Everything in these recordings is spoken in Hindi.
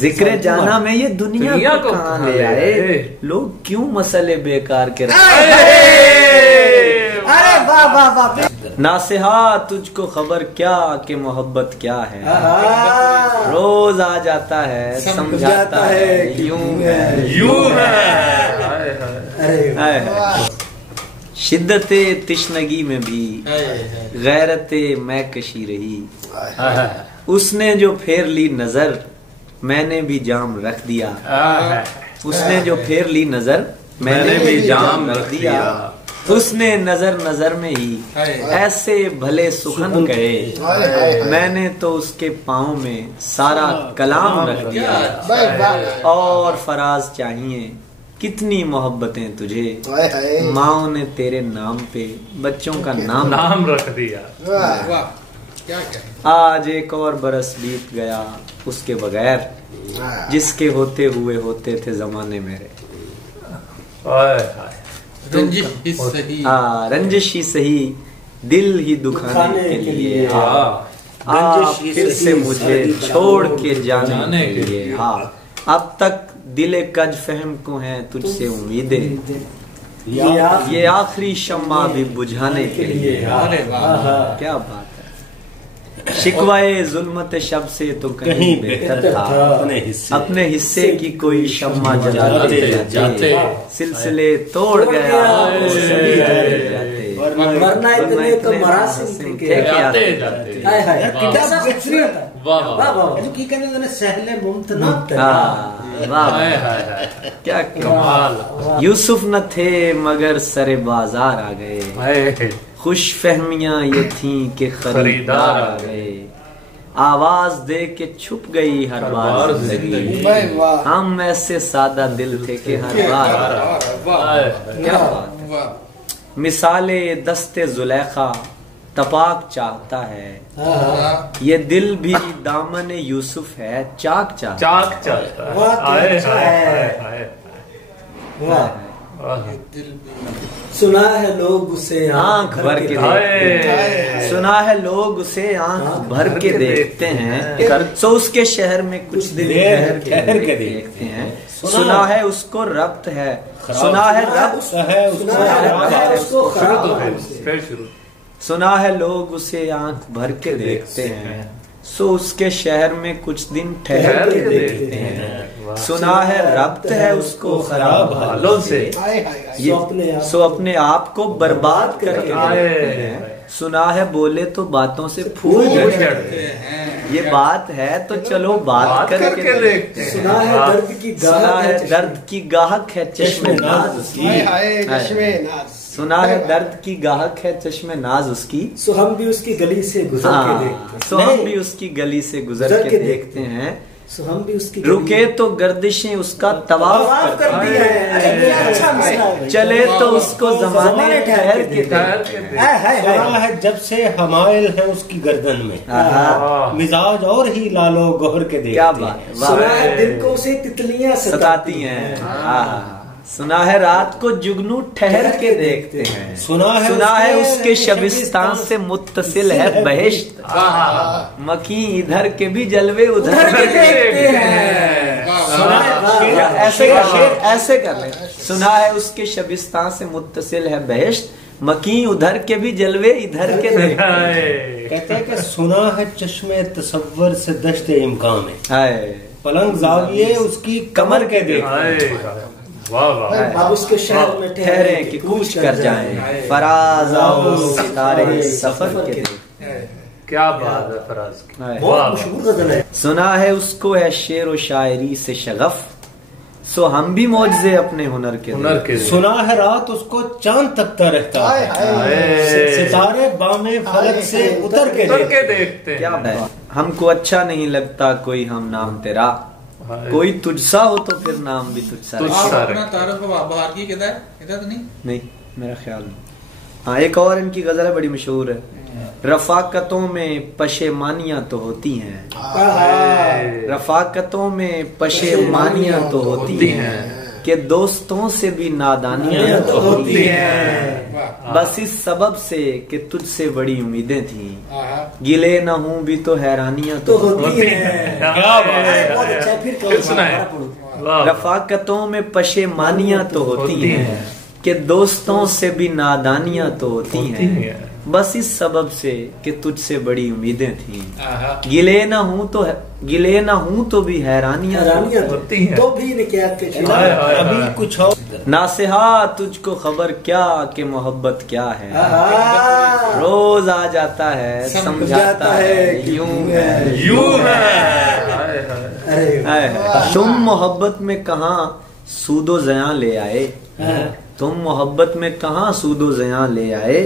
जिक्र जाना में ये दुनिया को कहाँ ले आए, लोग क्यों मसले बेकार के अरे वाह वाह वाह। नासिहा तुझको खबर क्या कि मोहब्बत क्या है, रोज आ जाता है समझाता है यूं है यूं है। शिद्दते तिश्नगी में भी गैरते मैं कशी रही, उसने जो फेर ली नजर मैंने भी जाम रख दिया, उसने जो फेर ली नजर मैंने भी जाम रख दिया। उसने नजर नजर में ही ऐसे भले सुखन कहे, मैंने तो उसके पाँव में सारा कलाम रख दिया। और फराज चाहिए कितनी मोहब्बतें तुझे, माओ ने तेरे नाम पे बच्चों का नाम रख दिया। आज एक और बरस बीत गया उसके बगैर, जिसके होते हुए होते थे जमाने मेरे। रंजिश ही सही दिल ही दुखाने के लिए, आप फिर से मुझे छोड़ के जाने के लिए। हाँ, अब तक दिले कज फहम को है तुझसे उम्मीदें, ये आखिरी शम्मा भी बुझाने के लिए। क्या बात है। शिकवाए जुल्मत शब से तो कहीं बेहतर था, अपने हिस्से की कोई शम्मा जलाते जाते सिलसिले तोड़ गया, वरना इतने तो मरासिम थे के आते जाते। क्या कमाल। यूसुफ न थे मगर सरे बाजार आ गए, खुश फहमियां ये थी कि खरीदार आ गए। आवाज दे के छुप गई हर बार जिंदगी, हम ऐसे सादा दिल थे कि हर बार। क्या बात। मिसाले दस्ते जुलेखा तपाक चाहता है, ये दिल भी दामन यूसुफ है चाक चाहता है। सुना है लोग उसे आंख भर के देखते, सुना है लोग उसे आंख भर के देखते हैं, सो उसके शहर में कुछ दिन ठहर के देखते हैं। सुना है उसको रब्त है, सुना है रब्त है, सुना है लोग उसे आंख भर के देखते हैं, सो उसके शहर में कुछ दिन ठहर के देखते हैं। सुना है रब्त है उसको खराब हालों से, सो अपने आप को बर्बाद करके देखते हैं। सुना है बोले तो बातों से फूल झड़ते हैं, ये बात है तो चलो बात करके देखते हैं। सुना है दर्द की दर्द की गाहक है चश्मे नाज उसकी, सुना है दर्द की गाहक है चश्मे नाज उसकी, सो हम भी उसकी गली से गुजर के देखते हैं, सो हम भी उसकी गली से गुजर के देखते हैं। सो हम भी उसकी रुके तो गर्दिशें उसका तवाफ कर दिया है, चले तो उसको जमाने ठहर के सुना है जब से हमायल है उसकी गर्दन में, मिजाज और ही लालो गोहर के देखते। क्या बात। सुना है दिल को उसे तितलियां सताती हैं, सुना है रात को जुगनू ठहर के देखते हैं। सुना है उसके शबिस्तान से मुत्तसिल है बहिश्त, मकी इधर के भी जलवे उधर के देखते हैं। ऐसे कर ले। सुना है उसके शबिस्तान से मुत्तसिल है बहिश्त, मकी उधर के भी जलवे इधर के देखते हैं। कहते हैं कि सुना है चश्मे तसव्वुर से दश्त इम्कान में, पलंग जाविये उसकी कमर के देखते। अब उसके शहर में ठहरे कि कूच कर जाएं, फराज आओ सितारे सफर के। क्या बात है फराज की, बहुत मशहूर गजल है। सुना है उसको है शेर व शायरी से शगफ, सो हम भी मौजज़े अपने हुनर के। सुना है रात उसको चांद तकता रहता है, सितारे बामे फलक से उतर के देखते। क्या बात। हमको अच्छा नहीं लगता कोई हम नाम तेरा, कोई तुझसा हो तो फिर नाम भी तुझसा। नहीं मेरा ख्याल नहीं। हाँ, एक और इनकी गजल है बड़ी मशहूर है। रफाकतों में पशेमानियां तो होती हैं, रफाकतों में पशेमानियां तो होती हैं, कि दोस्तों से भी नादानियां तो होती हैं। बस इस सबब से कि तुझसे बड़ी उम्मीदें थी, गिले न हूं भी तो हैरानियां तो होती हैं। बहुत अच्छा। फिर रफाकतों में पशेमानियां तो होती हैं कि दोस्तों से भी नादानियां तो होती हैं, बस इस सबब से कि तुझसे बड़ी उम्मीदें थी। गिले ना हूँ तो भी हैरानियां होती हैं, तो भी अभी कुछ और नासिहा तुझको खबर क्या कि मोहब्बत क्या है, रोज आ जाता है समझाता है यूं है। तुम मोहब्बत में कहाँ सूदो ज़यां ले आए, तुम मोहब्बत में कहाँ सूदो ज़यां ले आए,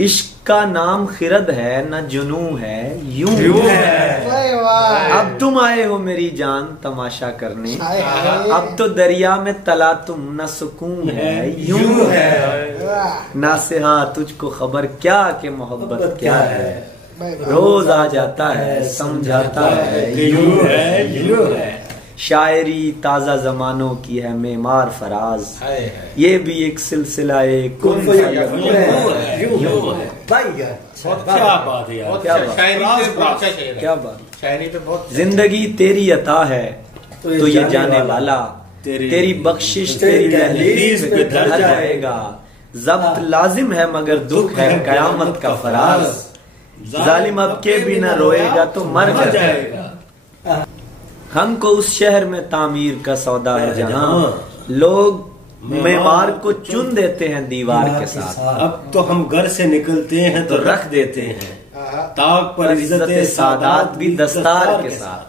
इश्क का नाम खिरद है न जुनू है यूं है। अब तुम आए हो मेरी जान तमाशा करने, अब तो दरिया में तला तुम न सुकून है यूं है। नासिहा तुझको खबर क्या कि मोहब्बत क्या है, रोज आ जाता है समझाता है यूं है। शायरी ताजा जमानों की है मेमार फराज, ये भी एक सिलसिला कुन क्या बात। जिंदगी तेरी अता है तो ये जाने वाला, तेरी बख्शिश तेरी दहलीज पे ढल जाएगा। जब्त लाजिम है मगर दुख है कयामत का फराज, जालिम अब के भी न रोएगा तो मर जाएगा। हमको उस शहर में तामीर का सौदा है जहाँ लोग मेमार को चुन देते हैं दीवार के साथ। अब तो हम घर से निकलते हैं तो रख देते हैं ताक पर इज्जत सादात भी दस्तार के साथ।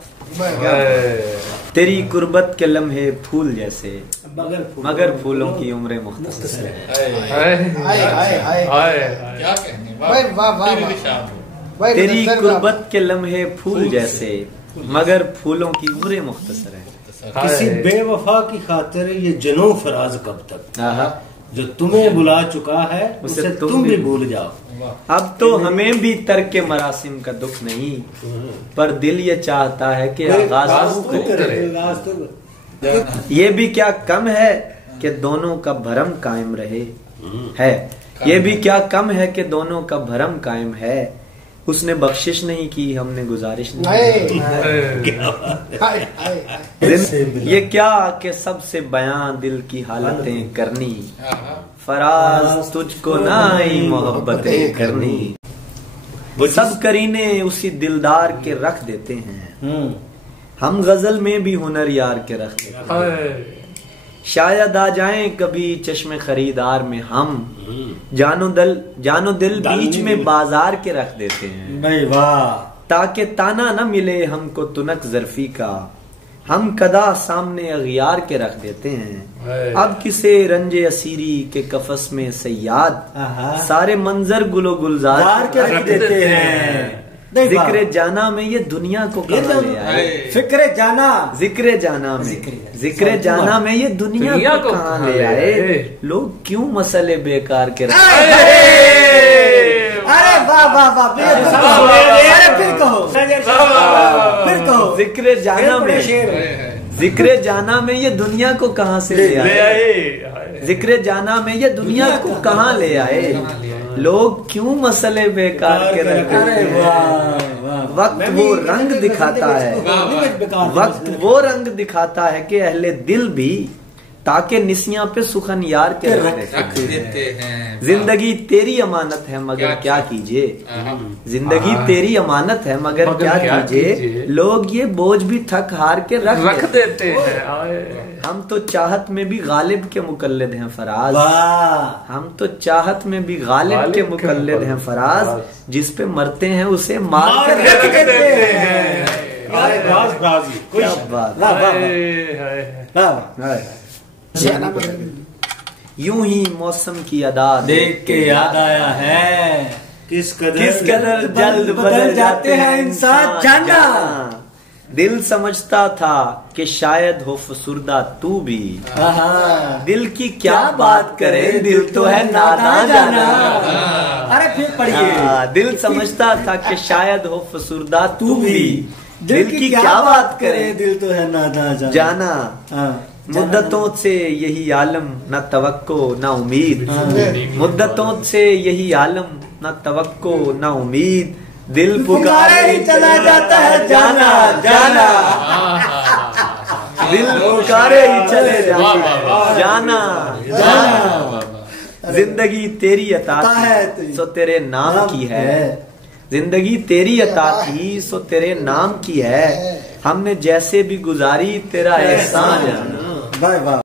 तेरी कुर्बत के लम्हे फूल जैसे मगर फूलों की उम्र मुख्तसर है। तेरी कुर्बत के लम्हे फूल जैसे मगर फूलों की उम्र मुख्तसर है। किसी बेवफा की खातिर ये जनू फराज कब तक, जो तुम्हें बुला चुका है उसे तुम भी भूल जाओ। अब तो हमें भी तर्क मरासिम का दुख नहीं, पर दिल ये चाहता है कि आगाज करे। ये भी क्या कम है कि दोनों का भरम कायम रहे है, ये भी क्या कम है कि दोनों का भरम कायम है। उसने बख्शिश नहीं की हमने गुजारिश नहीं। ये क्या कि सबसे बयां दिल की हालतें करनी, फराज तुझको ना आई मोहब्बतें करनी। सब करीने उसी दिलदार के रख देते हैं, हम गजल में भी हुनर यार के रख देते हैं। शायद आ जाएं कभी चश्मे खरीदार में हम, जानो दिल बीच में बाजार के रख देते हैं। ताकि ताना न मिले हमको तुनक जरफी का, हम कदा सामने अगियार के रख देते हैं। अब किसे रंजे असीरी के कफस में सयाद, सारे मंजर गुलो गुलजार के रख देते हैं। जिक्र जाना में ये दुनिया को कहाँ ले आए, जिक्र जाना में ये दुनिया को कहाँ ले आए। लोग क्यों मसले बेकार के रखे। अरे वाह वाह वाह, अरे फिर कहो जिक्र जाना में ये दुनिया को कहाँ से ले आए, जिक्र जाना में ये दुनिया को कहाँ ले आए। लोग क्यों मसले बेकार के रखे। वक्त वो रंग दिखाता है, वक्त वो रंग दिखाता है कि अहले दिल भी ताकि निसियां पे सुखन यार के रख देते हैं। जिंदगी तेरी अमानत है मगर क्या कीजिए, जिंदगी तेरी अमानत है मगर क्या कीजिए। लोग ये बोझ भी थक हार के रख देते हैं। हम तो चाहत में भी गालिब के मुकल्लिद हैं फराज, हम तो चाहत में भी गालिब के मुकल्लिद हैं फराज। जिस पे मरते हैं उसे मार के रख देते हैं। यूं ही मौसम की अदा देख के याद आया है, किस कदर जल्द बदल जाते हैं इंसान जाना। दिल समझता था कि शायद हो फसुर्दा तू भी, दिल की क्या बात करे दिल तो है नादान जाना। अरे फिर पढ़िए। दिल समझता था कि शायद हो फसुर्दा तू भी, दिल की क्या बात करे दिल तो है नादान जाना। मुद्दतों से यही आलम न तवक्को न उम्मीद, मुद्दतों से यही आलम न तवक्को न उम्मीद। दिल पुकारे ही चला जाता है जाना जाना। दिल पुकारे ही चले जाना जिंदगी तेरी अता थी सो तेरे नाम की है, जिंदगी तेरी अता थी सो तेरे नाम की है, हमने जैसे भी गुजारी तेरा एहसान जाना।